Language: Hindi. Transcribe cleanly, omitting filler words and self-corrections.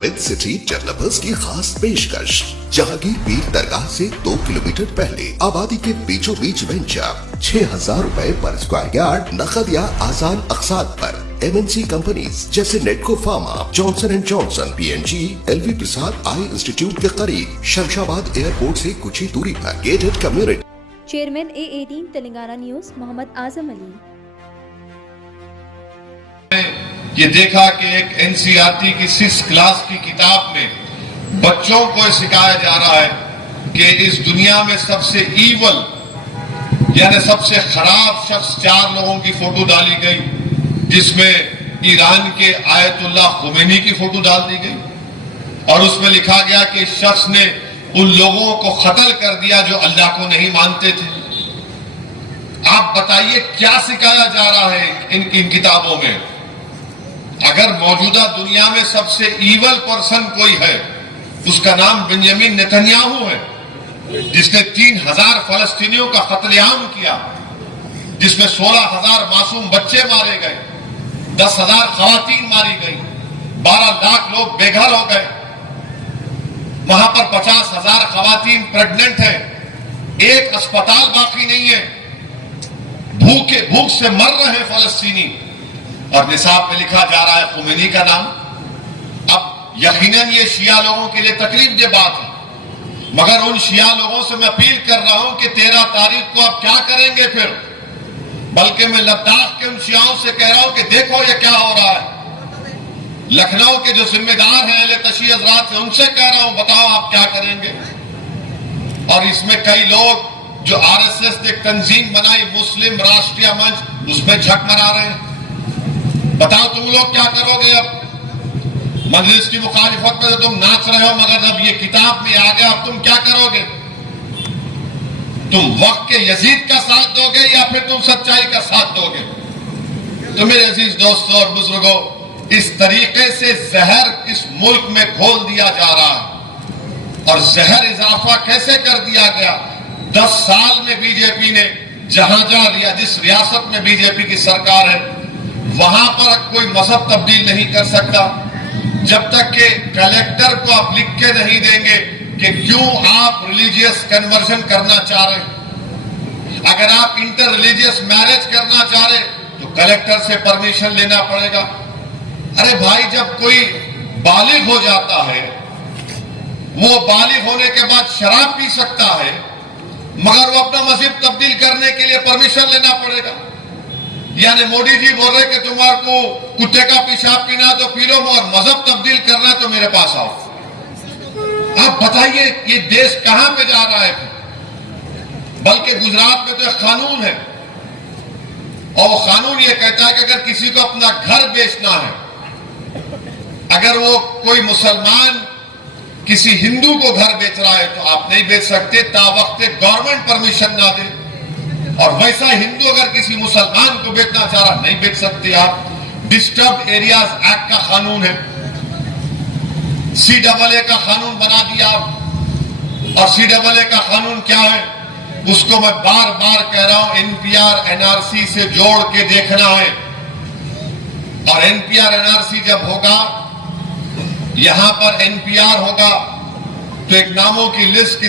विद सिटी डेवलपर्स की खास पेशकश। जहांगीर पीर दरगाह से 2 किलोमीटर पहले आबादी के बीचों बीच वेंचर 6,000 रुपए पर स्क्वायर यार्ड, नकद या आसान अकसाद पर। MNC कंपनीज जैसे Natco Pharma, Johnson and Johnson, PNG, LV Prasad Eye Institute के करीब, शमशाबाद एयरपोर्ट से कुछ ही दूरी पर gated community. Chairman A18 Telangana news Mohammad Azam Ali. ये देखा कि एक NCERT की 6 क्लास की किताब में बच्चों को सिखाया जा रहा है कि इस दुनिया में सबसे ईवल यानी सबसे खराब शख्स 4 लोगों की फोटो डाली गई, जिसमें ईरान के आयतुल्लाह खुमैनी की फोटो डाल दी गई और उसमें लिखा गया कि इस शख्स ने उन लोगों को कत्ल कर दिया जो अल्लाह को नहीं मानते थे। आप बताइए क्या सिखाया जा रहा है इन किताबों में? अगर मौजूदा दुनिया में सबसे ईवल पर्सन कोई है, उसका नाम बेंजामिन नेतन्याहू है, जिसने 3,000 फलस्तीनियों का कत्लेआम किया, जिसमें 16,000 मासूम बच्चे मारे गए, 10,000 खवातीन मारी गई, 12 लाख लोग बेघर हो गए, वहां पर 50,000 खवातीन प्रेग्नेंट है, एक अस्पताल बाकी नहीं है, भूख से मर रहे फलस्तीनी, और निसाब में लिखा जा रहा है खुमैनी का नाम। अब यकीनन ये शिया लोगों के लिए तकलीफ दे बात है, मगर उन शिया लोगों से मैं अपील कर रहा हूं कि 13 तारीख को आप क्या करेंगे फिर? बल्कि मैं लद्दाख के उन शियाओं से कह रहा हूं कि देखो ये क्या हो रहा है। लखनऊ के जो जिम्मेदार हैं अहले तशी हजरात, उनसे कह रहा हूं बताओ आप क्या करेंगे। और इसमें कई लोग जो RSS ने तंजीम बनाई मुस्लिम राष्ट्रीय मंच, उसमें झक मरा रहे हैं। बताओ तुम लोग क्या करोगे? अब मजलिस की मुखालिफत में तो तुम नाच रहे हो, मगर जब ये किताब में आ गया अब तुम क्या करोगे? तुम वक्त के यजीद का साथ दोगे या फिर तुम सच्चाई का साथ दोगे? तो मेरे अजीज दोस्तों और बुजुर्गों, इस तरीके से जहर इस मुल्क में घोल दिया जा रहा है। और जहर इजाफा कैसे कर दिया गया? 10 साल में बीजेपी ने जहां जिस रियासत में बीजेपी की सरकार है, वहां पर कोई मजहब तब्दील नहीं कर सकता जब तक कि कलेक्टर को आप लिख के नहीं देंगे कि क्यों आप रिलीजियस कन्वर्जन करना चाह रहे। अगर आप इंटर रिलीजियस मैरिज करना चाह रहे तो कलेक्टर से परमिशन लेना पड़ेगा। अरे भाई, जब कोई बालिग हो जाता है, वो बालिग होने के बाद शराब पी सकता है, मगर वो अपना मजहब तब्दील करने के लिए परमिशन लेना पड़ेगा। यानी मोदी जी बोल रहे कि तुम्हारे को कुत्ते का पेशाब पीना तो पी लो, और मजहब तब्दील करना तो मेरे पास आओ। आप बताइए ये देश कहां पे जा रहा है? बल्कि गुजरात में तो एक कानून है, और वो कानून ये कहता है कि अगर किसी को अपना घर बेचना है, अगर वो कोई मुसलमान किसी हिंदू को घर बेच रहा है तो आप नहीं बेच सकते तावक्ते गवर्नमेंट परमिशन ना दे। और वैसा हिंदू अगर किसी मुसलमान को बेचना चाह रहा, नहीं बेच सकते आप। डिस्टर्ब एरियाज एक्ट का कानून है, CAA का कानून बना दिया। और CAA का कानून क्या है उसको मैं बार बार कह रहा हूं, NPR NRC से जोड़ के देखना है। और NPR NRC जब होगा, यहां पर NPR होगा तो एक नामों की लिस्ट